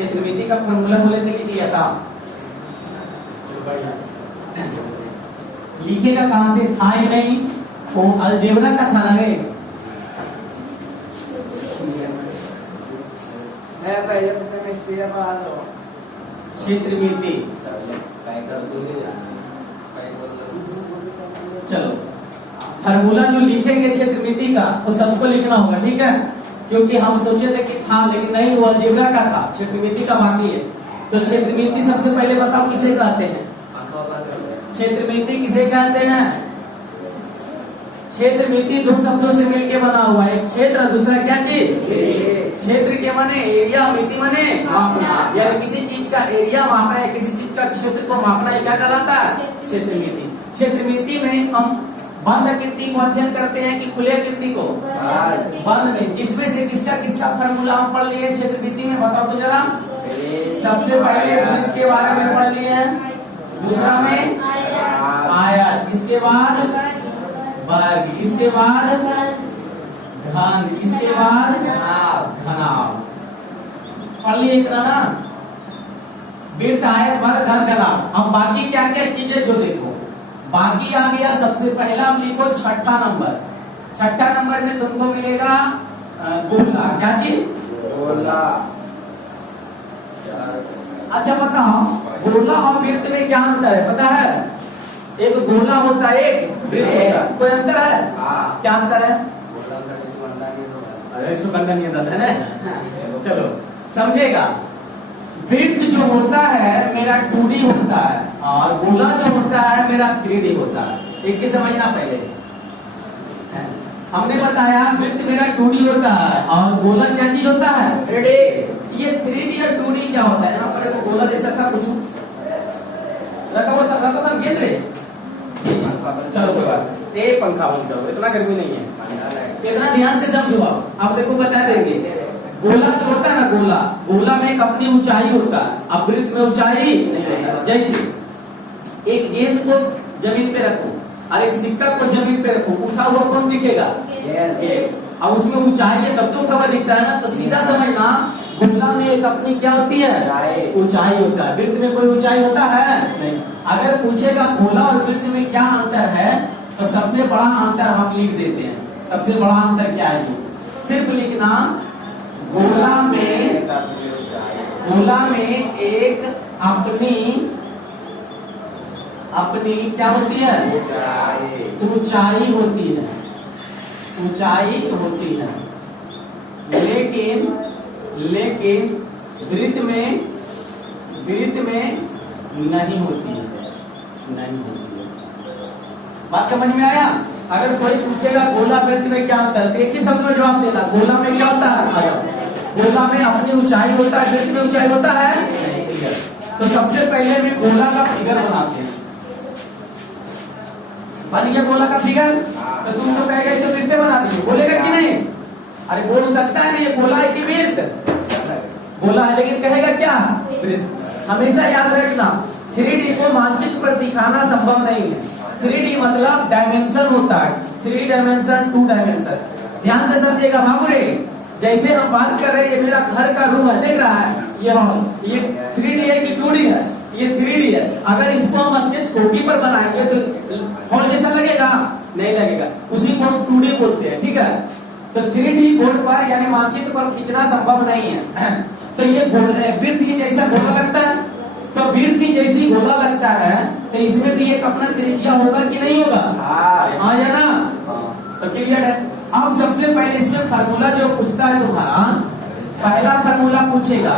क्षेत्रमिति का फॉर्मूला बोले थे कि लिया था, लिखेगा कहां से, था ही नहीं, वो अलजेब्रा का था ना रे। क्षेत्रमिति चलो फार्मूला जो लिखेंगे क्षेत्रमिति का वो सबको लिखना होगा, ठीक है, क्योंकि हम सोचे थे कि था लेकिन नहीं, वो अलजेब्रा का था, क्षेत्रमिति का बाकी है। तो क्षेत्रमिति सबसे पहले बताओ किसे कहते हैं, क्षेत्रमिति किसे कहते हैं। क्षेत्रमिति दो शब्दों से मिलकर बना हुआ है, क्षेत्र दूसरा क्या चीज, क्षेत्र के माने एरिया, मिति माने मापना, यानी किसी चीज का एरिया मापना है, किसी चीज का क्षेत्र को मापना है, क्या कहलाता है, क्षेत्रमिति। क्षेत्रमिति में हम बंद आकृति को अध्ययन करते हैं कि खुले आकृति को, बंद में, जिसमें से किसका किसका फॉर्मूला हम पढ़ लिए क्षेत्रमिति में, बताओ तो जरा। सबसे पहले वृत्त के बारे में पढ़ लिए हैं, दूसरा में आयत, इसके बाद वर्ग, इसके बाद घन, इसके बाद घनाभ, पढ़ लिए इतना ना, वृत्त आयत वर्ग घन घनाभ। अब बाकी क्या क्या चीजें जो देखो, बाकी आ गया सबसे पहला हम लिखो छठा नंबर, छठा नंबर में तुमको मिलेगा गोला, क्या चीज, गोला। अच्छा बताओ गोला और वृत्त में क्या अंतर है, पता है, एक गोला होता है एक वृत्त होता है, कोई अंतर है, क्या अंतर है, अरे सुगंधा नहीं आता है ना, चलो समझेगा। वृत्त जो होता है मेरा 2D होता है और गोला जो होता है मेरा 3D होता है, एक ही समझना पहले। हमने बताया वृत्त मेरा 2D होता है और गोला क्या चीज होता है, 3D। ये 3D और 2D क्या होता है, यहाँ पर गोला जैसा था कुछ रखा था गेंद रे, चलो कोई बात, ये पंखा बंद करो, इतना गर्मी नहीं है, इतना ध्यान से समझो। अब देखो बता देंगे, गोला जो होता है ना, गोला, गोला में एक अपनी ऊंचाई होता है, अब वृत्त में ऊंचाई नहीं होता। जैसे एक गेंद को जमीन पे रखो और एक सिक्का को जमीन पे रखो, उठा हुआ कौन दिखेगा, अब उसमें ऊंचाई है तब तो कवर दिखता है ना, तो सीधा समझना गोला में एक अपनी क्या होती है, ऊंचाई होता है, वृत्त में कोई ऊंचाई होता है नहीं। अगर पूछेगा गोला और वृत्त में क्या अंतर है, तो सबसे बड़ा अंतर हम लिख देते हैं, सबसे बड़ा अंतर क्या है, सिर्फ लिखना गोला में एक अपनी क्या होती है, ऊंचाई होती है, ऊंचाई होती है, लेकिन वृत्त में नहीं होती है, नहीं होती है। बात समझ में आया। अगर कोई पूछेगा गोला वृत्त में क्या अंतर, तो एक ही शब्द में जवाब देना, गोला में क्या होता है, गोला में अपनी ऊंचाई होता है, वृत्त में ऊंचाई होता है नहीं। तो सबसे पहले भी गोला का फिगर बनाते हैं, बन गया गोला का फिगर, तो तुम तो कह गए तो वृत्त बना दिए, बोलेगा कि नहीं, अरे बोल सकता है नहीं, ये गोला है कि वृत्त, गोला है लेकिन कहेगा क्या, वृत्त। हमेशा याद रखना 3D को मानचित्र पर दिखाना संभव नहीं है, 3D मतलब डायमेंशन होता है, 3 डायमेंशन 2 डायमेंशन, ध्यान से समझिएगा बाबू रे। जैसे हम बात कर रहे हैं, ये मेरा घर का रूम है, देख रहा है ये हॉल, ये 3D है कि 2D है, ये 3D है। अगर इसको हम स्केच कॉपी पर बनाएंगे तो हॉल जैसा लगेगा, नहीं लगेगा, उसी को हम 2D बोलते हैं, ठीक है। तो 3D बोर्ड पर यानी मानचित्र पर खींचना संभव नहीं है। तो ये वृत्त जैसा गोला लगता है, तो वृत्त जैसी गोला लगता है, तो इसमें भी एक अपना त्रिज्या होगा कि नहीं होगा, हाँ या ना, तो क्लियर है। अब सबसे पहले इसमें फार्मूला जो पूछता है तुम्हारा, पहला फार्मूला पूछेगा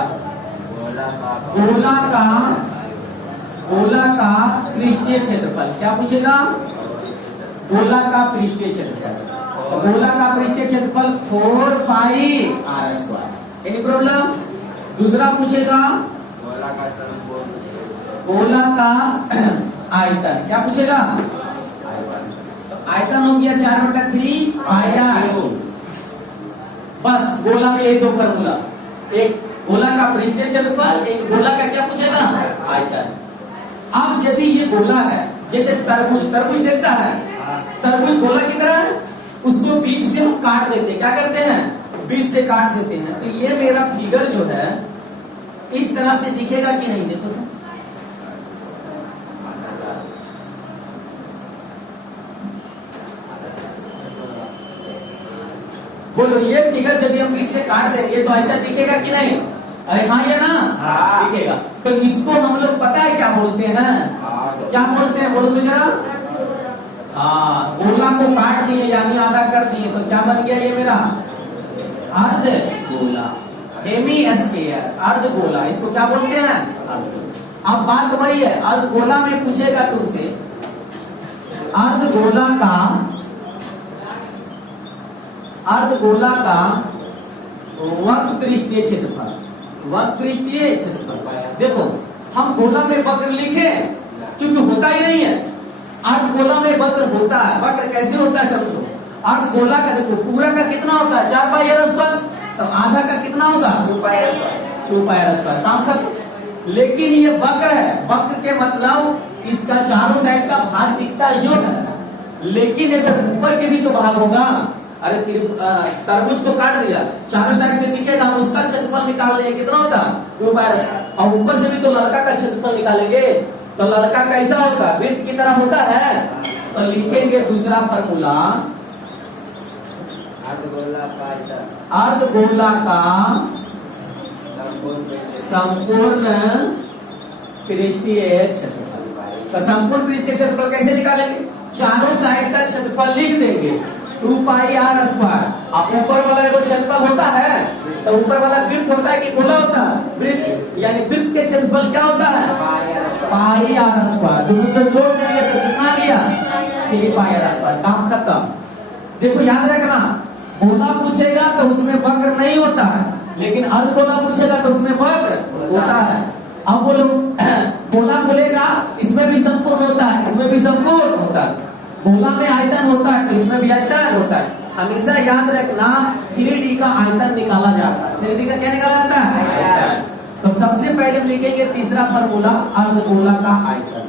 गोला का पृष्ठीय क्षेत्रफल, क्या पूछेगा, गोला का पृष्ठीय क्षेत्रफल। गोला का पृष्ठीय क्षेत्रफल 4 पाई r², एनी प्रॉब्लम। दूसरा पूछेगा गोला का आयतन, क्या पूछेगा, तो आयतन हो गया 4/3 पाई r। बस गोला में ये 2 फार्मूला, एक गोला का पृष्ठीय क्षेत्रफल, एक गोला का क्या पूछेगा, आयतन। अब यदि ये गोला है, जैसे तरबूज देखता है, तरबूज गोला की तरह, उसको बीच से हम काट देते हैं, क्या करते हैं, बीच से काट देते हैं। तो ये मेरा फिगर जो है, इस तरह से दिखेगा कि नहीं, देखो तो। बोलो ये फिगर यदि हम बीच से काट देंगे तो ऐसा दिखेगा कि नहीं? अरे हाँ या ना? दिखेगा। तो इसको हम लोग पता है क्या बोलते हैं? क्या बोलते हैं बोलो तो जरा। हाँ, गोला को काट दिए यानी आधा कर दिए तो क्या बन गया ये मेरा अर्ध गोला, हेमी स्फीयर, अर्ध गोला। इसको क्या बोलते हैं? अब बात वही है, अर्ध गोला में पूछेगा तुमसे अर्ध गोला का वक्र पृष्ठीय क्षेत्रफल, वक्र पृष्ठीय क्षेत्रफल। देखो हम गोला में वक्र लिखे क्योंकि होता ही नहीं है, अर्ध गोला में वक्र होता है। वक्र कैसे होता है समझो। अर्ध गोला का देखो पूरा का कितना होता है 4 पाई आर स्क्वायर, तो आधा का कितना होगा 2 पाई आर स्क्वायर, काम खत्म। लेकिन ये वक्र है, वक्र के मतलब इसका चारों साइड का भाग दिखता है जो है, लेकिन अगर ऊपर के भी तो भाग होगा। अरे तरबूज को काट दिया, चारों साइड से दिखेगा, हम उसका क्षेत्रफल निकाल लेंगे, कितना होता 2 पाई आर स्क्वायर। और ऊपर से भी तो लड़का का क्षेत्रफल निकालेंगे, तो लड़का कैसा होगा वृत्त की तरह होता है। तो लिखेंगे दूसरा फॉर्मूला, अर्ध गोला का संपूर्ण पृष्ठीय क्षेत्रफल। तो संपूर्ण पृष्ठीय क्षेत्रफल कैसे निकालेंगे? चारों साइड का क्षेत्रफल लिख देंगे 2 पाई आर स्क्वायर। अब ऊपर वाला जो क्षेत्रफल होता है तो ऊपर वाला वृत्त होता है कि गोला होता है? वृत्त, यानी वृत्त के क्षेत्रफल क्या होता है पाई आर स्क्वायर। तो जोड़ देंगे तो कितना गया 3 पाई आर स्क्वायर, काम खत्म। देखो याद रखना, गोला पूछेगा तो उसमें वक्र नहीं होता है, लेकिन अर्ध गोला पूछेगा तो उसमें वक्र होता है। अब बोलो गोला बोलेगा इसमें भी संपूर्ण होता है, इसमें भी संपूर्ण होता है। गोला में आयतन होता है तो इसमें भी आयतन होता है। हमेशा याद रखना 3D का आयतन निकाला जाता है। 3D का क्या निकाला जाता है? तो सबसे पहले हम लिखेंगे तीसरा फॉर्मूला, अर्धगोला का आयतन।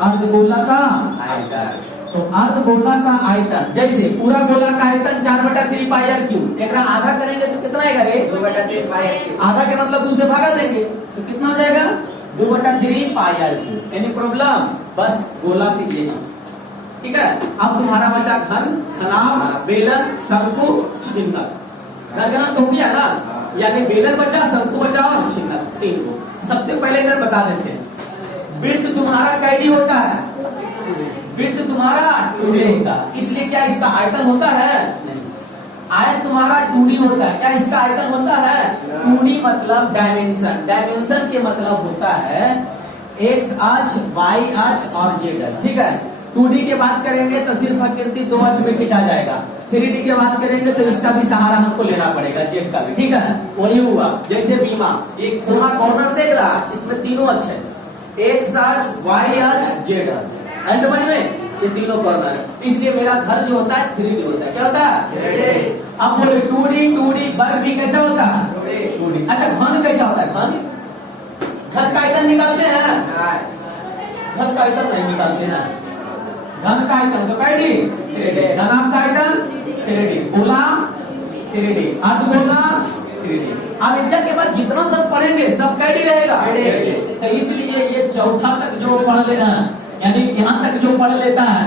अर्धगोला का आयतन, तो अर्धगोला का आयतन जैसे पूरा गोला का आयतन 4/3 पाई आर क्यूब, एक आधा करेंगे तो कितना आएगा रे 2/3 पाई आर क्यूब। आधा के मतलब 2 से भागा देंगे तो कितना हो जाएगा 2/3 पाई आर क्यूब। Any problem? बस गोला सीख लेना, ठीक है। अब तुम्हारा बचा घन, घनाभ, बेलन, शंकु, छिन्नक। घन तो हो गया ना, यानी बेलन बचा, शंकु बचा और छिन्नक, 3 को। सबसे पहले इधर बता देते हैं, वृत्त तुम्हारा कैडी होता है? वृत्त तुम्हारा 2D होता है, इसलिए क्या इसका आयतन होता है? आयत तुम्हारा 2D होता है, क्या इसका आयतन होता है? 2D मतलब डायमेंशन, डायमेंशन के मतलब होता है एक्स अक्ष, वाई अक्ष और जेड अक्ष, ठीक है। 2D की बात करेंगे तो सिर्फ आकृति 2 अक्ष में खींचा जाएगा। 3D की बात करेंगे तो इसका भी सहारा हमको लेना पड़ेगा, जेड का भी, ठीक है। वही हुआ जैसे बीमा, एक कोना कॉर्नर देख रहा है, इसमें तीनों अक्ष है, एक्स अक्ष, वाई अक्ष, जेड अक्ष, है समझ में? ये तीनों कॉर्नर है, इसलिए मेरा घर जो होता है 3D होता है। क्या होता है? अब बोले 2D वर्ग भी कैसा होता है? 2D। अच्छा घन कैसा होता है? घन का आयतन निकालते हैं? घन का आयतन नहीं निकालते हैं। घन का आयतन तो कैडी 3D, घनाभ का आयतन 3D, गोला 3D, अर्धगोला 3D। अब इज्जत के बाद जितना सब पढ़ेंगे सब कैडी रहेगा, तो इसलिए ये चौथा तक जो पढ़ लेना है, यानी यहाँ तक जो पढ़ लेता है,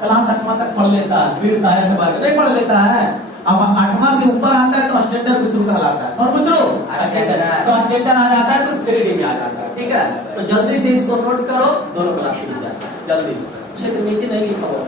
क्लास 8वां तक पढ़ लेता है, फिर दायरा के बाद नहीं पढ़ लेता है। अब 8वां से ऊपर आता है तो स्टैंडर्ड मित्रों कहलाता है, और मित्रों स्टैंडर्ड, तो स्टैंडर्ड आ जाता है तो 3D में आ जाता है, ठीक है। तो जल्दी से इसको नोट करो, दोनों क्लास मिल जाए जल्दी। क्षेत्र नीति नहीं लिखा हुआ,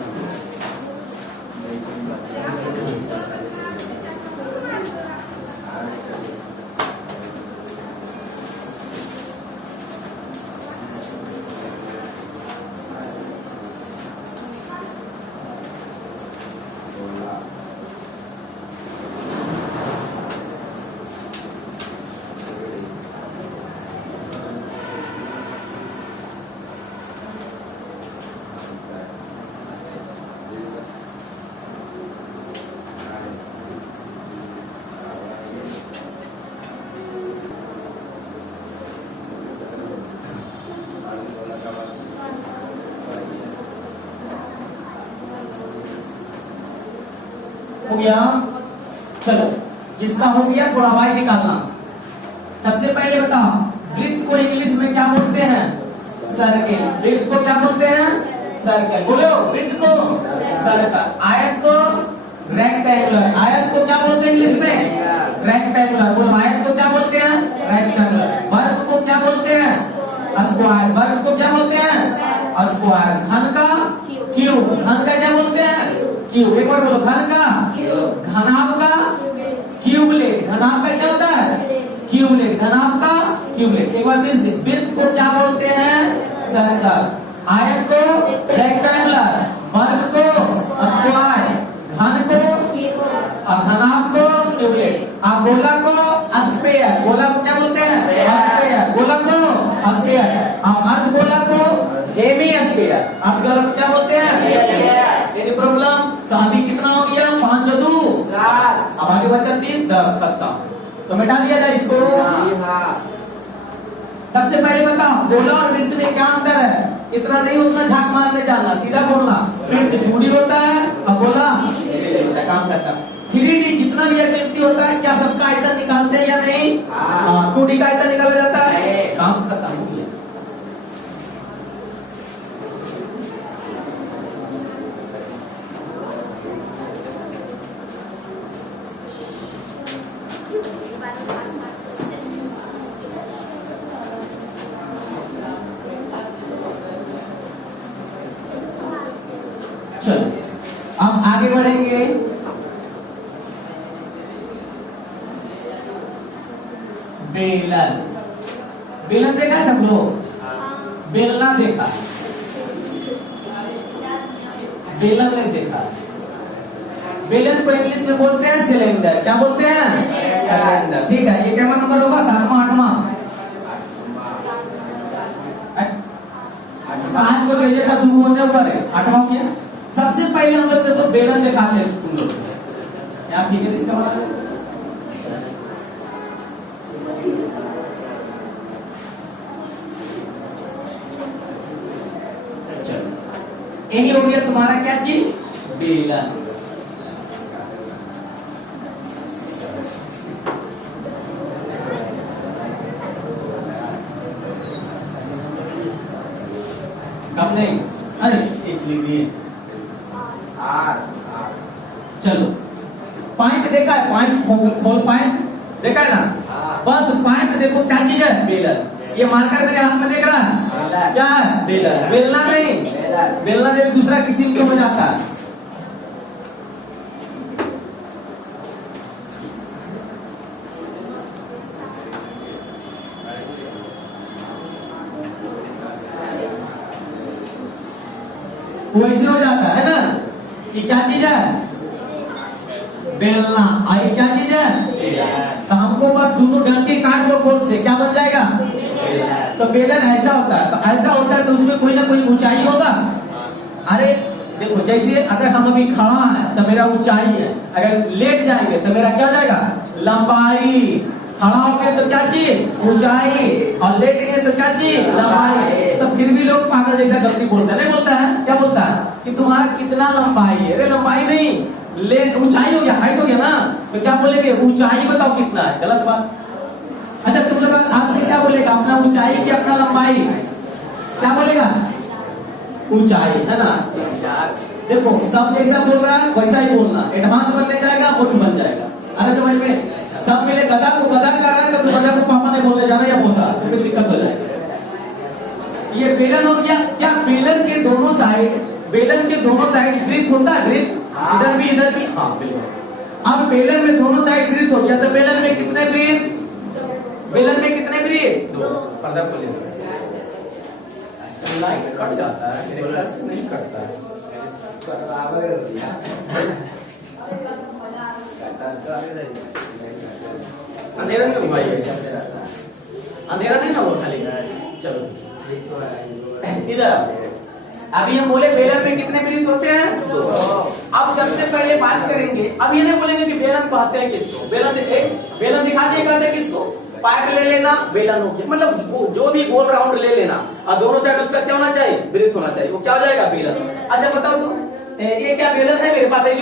हो गया। चलो जिसका हो गया थोड़ा वाई निकालना, सबसे पहले बताओ वृत्त को इंग्लिश में क्या बोलते हैं? सर्कल। वृत्त को क्या बोलते हैं? सर्कल। बोलो वृत्त को सर्कल। आयत को रेक्टेंगुलर। आयत को क्या बोलते हैं इंग्लिश में? रेक्टेंगुलर। बोलो आयत को क्या बोलते हैं? रेक्टेंगुलर। वर्ग को क्या बोलते हैं? स्क्वायर। वर्ग को क्या बोलते हैं? स्क्वायर। घन का क्यूब। घन का क्या बोलते हैं? क्यूब। एक बार बोलो घन का। घनाभ का क्यूबलेट। घनाभ का क्या होता है? क्यूबलेट। घनाभ का क्यूबलेट। एक बार फिर से वृत्त को क्या बोलते हैं? सर्कल। आयत को रेक्टेंगुलर। वर्ग को स्क्वायर। घन को घनाभ को क्यूबलेट। गोला को स्फीयर। गोला को क्या बोलते हैं? स्फीयर। गोला को स्फीयर। अर्धगोला को हेमीस्फीयर। अर्धगोला को क्या बोलते हैं? Any problem? तो अभी कितना हो गया? 5 और 2 7। अब आगे बचा 3 10 तक का, तो मिटा दिया जाए इसको। सबसे पहले बताओ गोला और वृत्त में क्या अंतर है? इतना नहीं उतना झाक मारने जाना, सीधा बोलना। वृत्त 2D होता है और गोला काम करता है। 3D जितना भी एक्टिविटी होता है क्या सबका आयतन निकालते हैं या नहीं? 2D का आयतन निकाला जाता है। काम खत्म हो गया। चलो अब आगे बढ़ेंगे। बेलन। बेलन देखा है सब लोग? बेलना देखा, बेलन नहीं देखा। बेलन को इंग्लिश में बोलते हैं सिलेंडर। क्या बोलते हैं? सिलेंडर। ठीक है, ये क्या नंबर होगा? 7वां 8वां? 5 को भेजे था 2 होने ऊपर है 8वां किया। सबसे पहले हम लोग तो बेलन दिखाते हैं तुम लोग। क्या फिगर इसका वाला? यही हो गया तुम्हारा क्या चीज? बेलन। कम नहीं, अरे एक लिख दिए। चलो पॉइंट देखा है? पॉइंट खोल पॉइंट देखा है ना? बस पॉइंट देखो क्या चीज है? बेलन। ये मार्कर मेरे हाथ में दिख रहा है क्या है? बेलन। बेलना नहीं, बेलना जब दूसरा किसी को हो जाता है। वैसे हो जाता है ना? ये क्या चीज है? बेलना। ये क्या चीज है? तो हमको बस दोनों डंडे काट दो गोल से, क्या बन जाएगा? तो बेलन ऐसा होता है। तो ऐसा होता है तो उसमें कोई ना कोई ऊंचाई होगा। अरे देखो, जैसे अगर हम अभी खड़ा है तो मेरा ऊंचाई है, अगर लेट जाएंगे तो मेरा क्या जाएगा? लंबाई। खड़ा हो गए तो क्या चीज? ऊंचाई, और लेट गए तो क्या चीज? लंबाई। तो फिर भी लोग पागल जैसा गलती बोलते हैं, नहीं बोलता है? क्या बोलता है कि तुम्हारा कितना लंबाई है? अरे लंबाई नहीं, ले ऊंचाई हो गया, हाइट हो गया ना। तो क्या बोलेंगे? ऊंचाई बताओ कितना है। गलत बात। अच्छा तुम लोग आज से क्या बोलेगा? अपना ऊंचाई कि अपना लंबाई? क्या बोलेगा? ऊंचाई, है ना? देखो सब जैसा बोल रहा है वैसा ही बोलना। एडवांस बनने जाएगा मूर्ख बन जाएगा। अरे समझ में? सब मिले गधा को गधा कर रहा है तो गधा को पापा ने बोलने जाना या पोसा, तो फिर दिक्कत हो जाएगी। ये बेलन हो गया। क्या बेलन के दोनों साइड, बेलन के दोनों साइड वृत्त होता है? वृत्त इधर भी इधर भी। हाँ बिल्कुल। अब बेलन में दोनों साइड वृत्त हो गया तो बेलन में कितने वृत्त? बेलन में कितने वृत्त? 2। पर्दा खोलिए। लाइट कट जाता है, मेरे ख्याल से नहीं कटता है। अंधेरा नहीं हुआ ये? अंधेरा नहीं ना हुआ खाली? चलो इधर। अभी हम बोले बेलन में कितने वृत्त होते हैं? 2। अब सबसे पहले बात करेंगे, अब ये नहीं बोलेंगे कि बेलन कहते हैं किसको। बेलन दिखा दिए कहते हैं किसको? पाइप ले लेना, बेलन हो गया। मतलब जो भी गोल राउंड ले लेना और दोनों साइड उसका क्या होना चाहिए? वृत्त होना चाहिए। वो क्या हो जाएगा? बेलन। अच्छा बताओ तो ये क्या बेलन है मेरे पास? है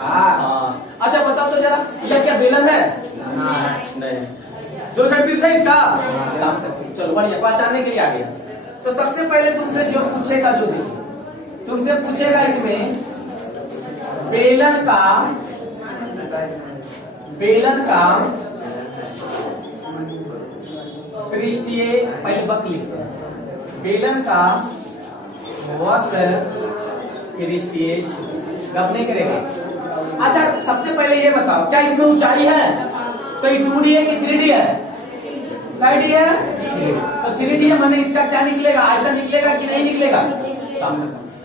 हाँ। अच्छा बताओ तो जरा, यह क्या बेलन है? नहीं। जो वृत्त है इसका काम करती है। चलो बढ़िया, पहचानने के लिए आ गया। तो सबसे पहले तुमसे जो पूछेगा, जो देखो तुमसे पूछेगा इसमें बेलन का पृष्ठीय, पहले वक्र लिखते हैं, बेलन का वक्र पृष्ठीय गप नहीं करेंगे। अच्छा सबसे पहले ये बताओ, क्या इसमें ऊंचाई है? तो ये 2D है कि 3D है? 3D है। तो 3D है माने इसका क्या निकलेगा? आयतन निकलेगा कि नहीं निकलेगा?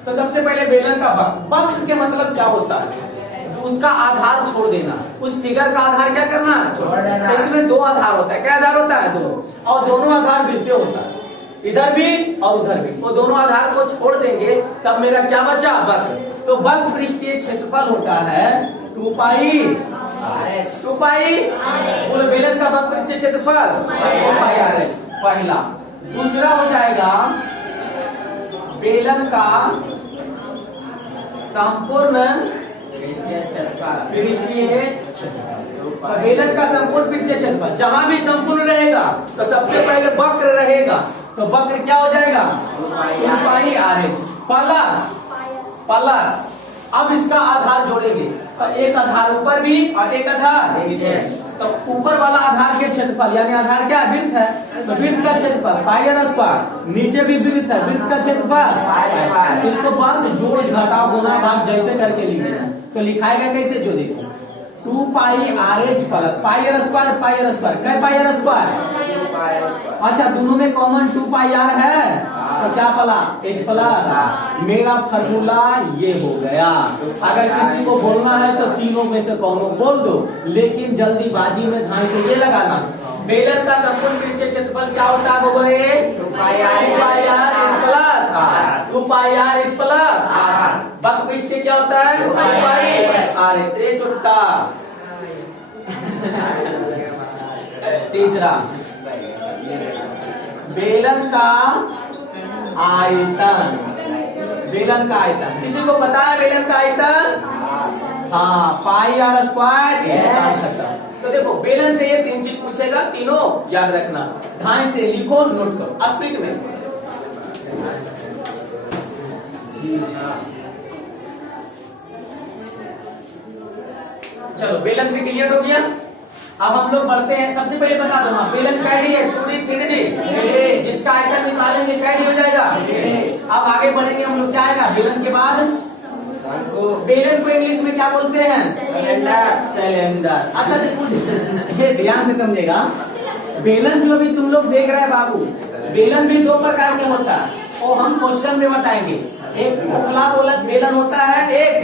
तो सबसे पहले बेलन का वक्र के मतलब क्या होता है? उसका आधार छोड़ देना, उस फिगर का आधार क्या करना? छोड़ देना। तो इसमें दो आधार होता है। क्या आधार होता है? दो, और दोनों आधार मिलते होता है, इधर भी और उधर भी। वो दोनों आधार को छोड़ देंगे तब मेरा क्या बचा? वक्र। तो वक्र पृष्ठीय क्षेत्रफल होता है 2 पाई। बोलो बेलन का वक्र पृष्ठीय क्षेत्रफल 2 पाई RH, पहला। दूसरा हो जाएगा बेलन का संपूर्ण पृष्ठीय, बेलन का संपूर्ण पृष्ठीय क्षेत्रफल जहां भी संपूर्ण रहेगा तो सबसे पहले वक्र रहेगा, तो वक्र क्या हो जाएगा? 2 पाई RH प्लस अब इसका आधार जोड़ेंगे, तो एक आधार ऊपर भी और एक आधार नीचे। तो ऊपर वाला आधार के क्षेत्रफल यानी आधार क्या? वृत्त है, तो वृत्त का क्षेत्रफल पाई R स्क्वायर। नीचे भी वृत्त है, वृत्त का क्षेत्रफल। इसको बस जोड़ घटा गुना भाग जैसे करके लिख देना। तो लिखाएगा कैसे? जो देखो 2 पाई RH plus pi R square, क्या पाई R स्क्वायर? अच्छा दोनों में कॉमन 2 पाई R है, तो क्या पला? H plus. मेरा फॉर्मूला ये हो गया। अगर किसी को बोलना है तो तीनों में से कौनों बोल दो, लेकिन जल्दीबाजी में ध्यान से ये लगाना, बेलन का संपूर्ण पृष्ठीय क्षेत्रफल क्या होता है? 2 पाई RH प्लस 2 पाई RH प्लस वक्र पृष्ठीय क्या होता है? 2 पाई RH। ये छुट्टा। तीसरा बेलन का आयतन, बेलन का आयतन किसी को पता है? बेलन का आयतन हाँ पाई R स्क्वायर। तो देखो बेलन से ये 3 चीज पूछेगा, तीनों याद रखना, ध्यान से लिखो, नोट करो स्पीड में। चलो बेलन से क्लियर हो गया। अब हम लोग बढ़ते हैं। सबसे पहले बता दो, हाँ बेलन कैडी है 2D 3D, जिसका आयतन निकालेंगे कैडी हो जाएगा। अब आगे बढ़ेंगे हम लोग, क्या आएगा बेलन के बाद? बेलन को इंग्लिश में क्या बोलते हैं? सिलेंडर। अच्छा देखो ये ध्यान से समझेगा, बेलन जो अभी तुम लोग देख रहे हैं बाबू, बेलन भी 2 प्रकार के होता है, वो हम क्वेश्चन में बताएंगे। एक खोखला बेलन होता है, एक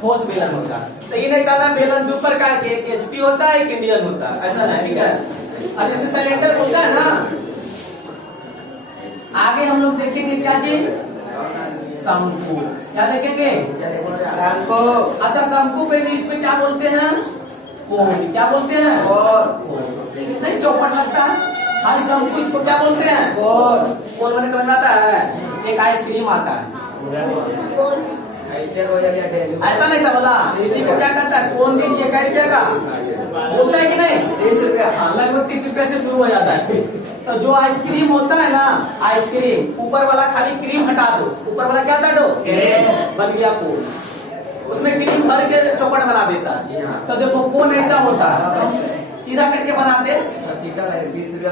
ठोस बेलन होता है। तो ये नहीं कहना बेलन 2 प्रकार के, एक HP होता है, एक इंडियन होता है, ऐसा नहीं, ठीक है। और जैसे सिलेंडर होता है ना, आगे हम लोग देखेंगे क्या चीज? शंकु। क्या देखेंगे? शंकु। अच्छा शंकु पे इसमें क्या बोलते हैं? कोन। क्या बोलते हैं? कोन। नहीं चौपट लगता है, खाली शंकु इसको क्या बोलते हैं? कोन। कोन मैंने समझ में आता है? एक आइसक्रीम आता है, ऐसा नहीं समझा, इसी को क्या कहता है? कोन दीजिए, कै रुपया का बोलता है कि नहीं? 30 रुपया, लगभग 30 रुपया से शुरू हो जाता है। तो जो आइसक्रीम होता है ना, आइसक्रीम ऊपर वाला खाली क्रीम हटा दो, ऊपर वाला क्या हटा दो? बन गया कोन। उसमें क्रीम भर के चौपट बना देता है। तो देखो कोन ऐसा होता है, सीधा करके बनाते, 30 रुपया।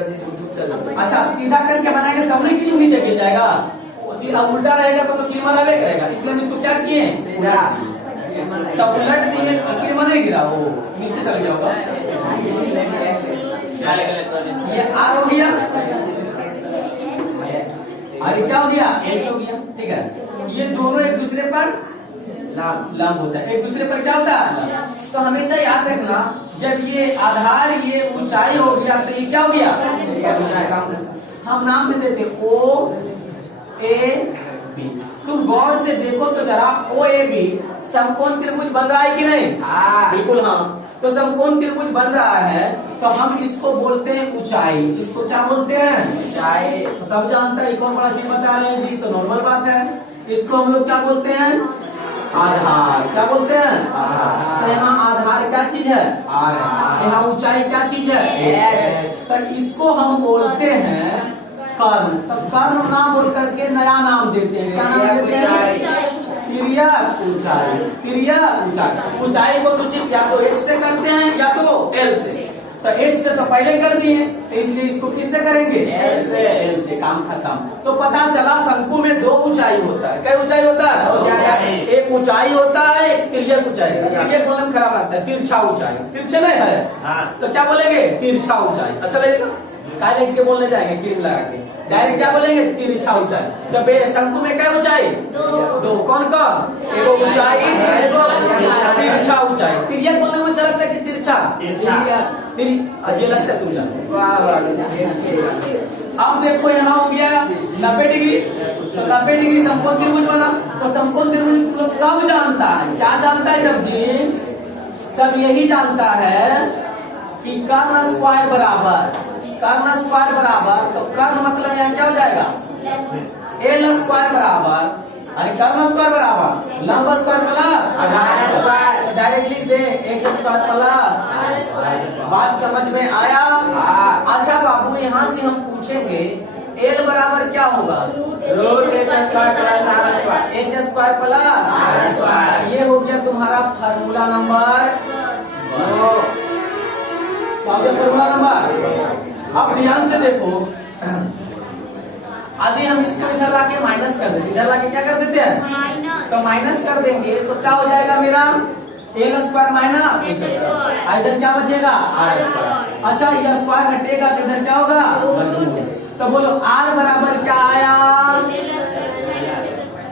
अच्छा सीधा करके बनाएंगे तब नहीं क्रीम नीचे गिर जाएगा, सीधा उल्टा रहेगा तो क्रीम अलग करेगा, इसलिए हम इसको क्या किए? तब उलट दिए, क्रीम नहीं गिरा, वो नीचे चल गया होगा। ये R हो गया, और क्या हो गया? H हो गया, ठीक है। ये दोनों एक दूसरे पर लंब होता है, एक दूसरे पर क्या होता है? तो हमेशा याद रखना, जब ये आधार ये ऊंचाई हो गया तो ये क्या हो गया? हम नाम दे देते OAB। तुम गौर से देखो तो जरा, OAB समकोण त्रिभुज बन रहा है कि नहीं? बिल्कुल हाँ। तो समकोण त्रिभुज बन रहा है तो हम इसको बोलते हैं ऊंचाई। इसको क्या बोलते हैं? ऊंचाई। तो सब जानता है, कौन बड़ा चीज बता रहे हैं जी, तो नॉर्मल बात है। इसको हम लोग क्या बोलते हैं? आधार। क्या बोलते हैं? तो यहाँ आधार क्या चीज है? आर है। यहाँ ऊंचाई क्या चीज है? तो इसको हम बोलते हैं कर्ण। तो कर्ण नाम बोल करके नया नाम देते हैं। क्या नाम देते हैं? तिर्यक ऊंचाई। तिर्यक ऊंचाई। ऊंचाई को सूचित या तो एच से करते हैं या तो एल से। तो एच से तो पहले कर दिए, तो इसलिए इसको किससे करेंगे? एल से। एल से काम खत्म। तो पता चला शंकु में दो ऊंचाई होता है। क्या ऊंचाई होता है? एक ऊंचाई होता है, एक तिर्यक ऊंचाई। तिर्यक बोलने में खराब आता है, तिरछा ऊंचाई। तिरछे नहीं है तो क्या बोलेंगे? तिरछा ऊंचाई। अच्छा लगेगा? काय लेट के बोलने जाएंगे क्रीम लगा के, डायरेक्ट क्या बोलेंगे? तिरछा ऊंचाई। जब शंकु में क्या ऊंचाई? दो। कौन कौन? एगो ऊंचाई, एगो तिरछा ऊंचाई। तिर्यक बोलने में अच्छा लगता है कि तिरछा? अजय लगता है तुम जानो। अब देखो यहाँ हो गया 90 डिग्री। तो 90 डिग्री समकोण त्रिभुज बना। तो समकोण त्रिभुज तुम लोग सब जानता है। क्या जानता है सब जी? सब यही जानता है कि कर्ण स्क्वायर बराबर, कर्ण स्क्वायर बराबर, तो कर्ण मतलब यहाँ क्या हो जाएगा? एल स्क्वायर बराबर, अरे कर्ण स्क्वायर बराबर लंब स्क्वायर प्लस आधार स्क्वायर। डायरेक्ट लिख दे एच स्क्वायर प्लस। बात समझ में आया? अच्छा बाबू यहाँ से हम पूछेंगे एल बराबर क्या होगा? Root H square plus R square. H square plus R square. ये हो गया तुम्हारा फार्मूला नंबर 2। क्या हो गया फार्मूला नंबर? अब ध्यान से देखो, यदि हम इसको इधर लाके माइनस कर देते, इधर लाके क्या कर देते हैं? तो माइनस कर देंगे तो क्या हो जाएगा मेरा? एल स्क्वायर माइनस इधर क्या बचेगा? R square. अच्छा ये स्क्वायर हटेगा तो इधर क्या होगा? तो बोलो आर बराबर क्या आया?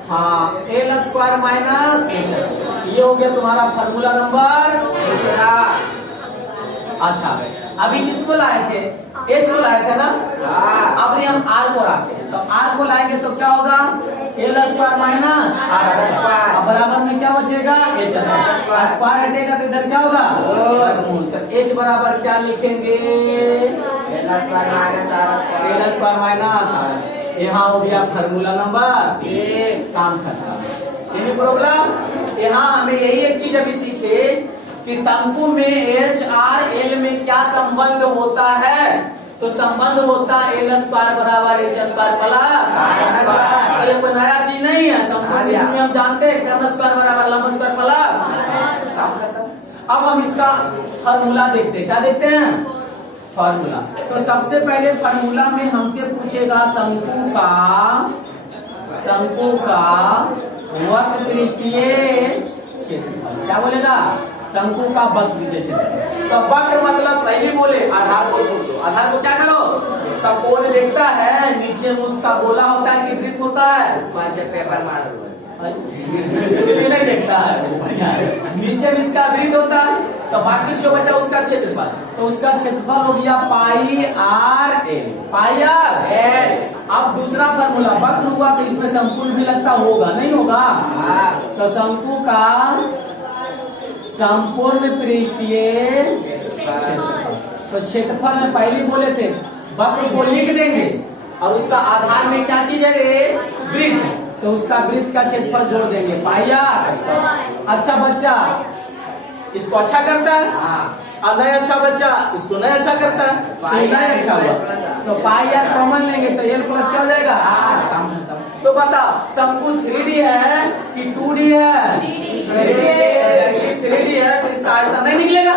हाँ, एल स्क्वायर माइनस एच। ये हो गया तुम्हारा फार्मूला नंबर 2। अच्छा अभी किसको लाए थे? एच को लाए थे ना। अब हम आर को लाते हैं। तो आर को लाएंगे तो क्या होगा? L square minus R square. बराबर में क्या बचेगा? H square. स्क्वायर हटेगा तो इधर क्या होगा? वर्गमूल। तो एच बराबर क्या लिखेंगे? L square minus R square. L square minus R. यहाँ हो गया फार्मूला नंबर 1। काम खत्म। Any problem? यहाँ हमें यही एक चीज अभी सीखे कि शंकु में एच आर एल में क्या संबंध होता है? तो संबंध होता है एल स्क्वायर बराबर H square plus R square. ये कोई नया चीज नहीं है। शंकु में हम जानते हैं कर्ण स्क्वायर बराबर लंब स्क्वायर प्लस। अब हम इसका फार्मूला देखते हैं। क्या देखते हैं? फार्मूला। तो सबसे पहले फार्मूला में हमसे पूछेगा शंकु का वक्र पृष्ठीय क्षेत्रफल। क्या बोलेगा? शंकु का वक्र पृष्ठीय क्षेत्रफल। तो वक्र मतलब पहले बोले आधार को छोड़ दो। आधार को क्या करो? तो कौन देखता है नीचे में उसका गोला होता है कि वृत्त होता है? पेपर मारो इसलिए नहीं देखता है। नीचे में इसका वृत्त होता है। तो बाकी जो बचा उसका क्षेत्रफल। तो उसका क्षेत्रफल हो गया पाई आर एल। पाई आर एल। अब दूसरा फार्मूला वक्र हुआ तो इसमें संपूर्ण भी लगता होगा, नहीं होगा? तो शंकु का संपूर्ण पृष्ठीय क्षेत्रफल। तो क्षेत्रफल में पहले बोले थे वक्र को लिख देंगे और उसका आधार में क्या चीज है? वृत्त। तो उसका वृत्त का क्षेत्रफल जोड़ देंगे पाई आर। अच्छा बच्चा इसको अच्छा करता है और नहीं अच्छा बच्चा इसको नहीं अच्छा करता है। तो नहीं अच्छा हुआ तो पाई आर कॉमन लेंगे तो एल प्लस क्या हो जाएगा? आर। तो बताओ शंकु 3D है कि 2D है? 3D है तो इसका आयतन नहीं निकलेगा?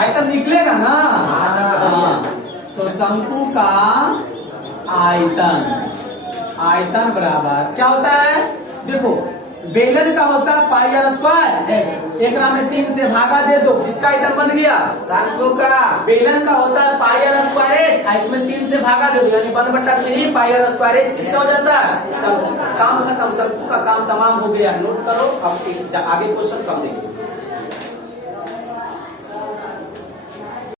आयतन निकलेगा ना। तो शंकु का आयतन बराबर क्या होता है? देखो बेलन का होता है पाई आर स्क्वायर। एक में 3 से भागा दे दो, इसका आयतन बन गया शंकु का। बेलन का होता है पाई आर स्क्वायर एच, इसमें 3 से भागा दे दो यानी 1/3 पाई आर स्क्वायर एच। किसका हो जाता है? काम खत्म। शंकु का काम तमाम हो गया। नोट करो। अब आगे क्वेश्चन कल देंगे।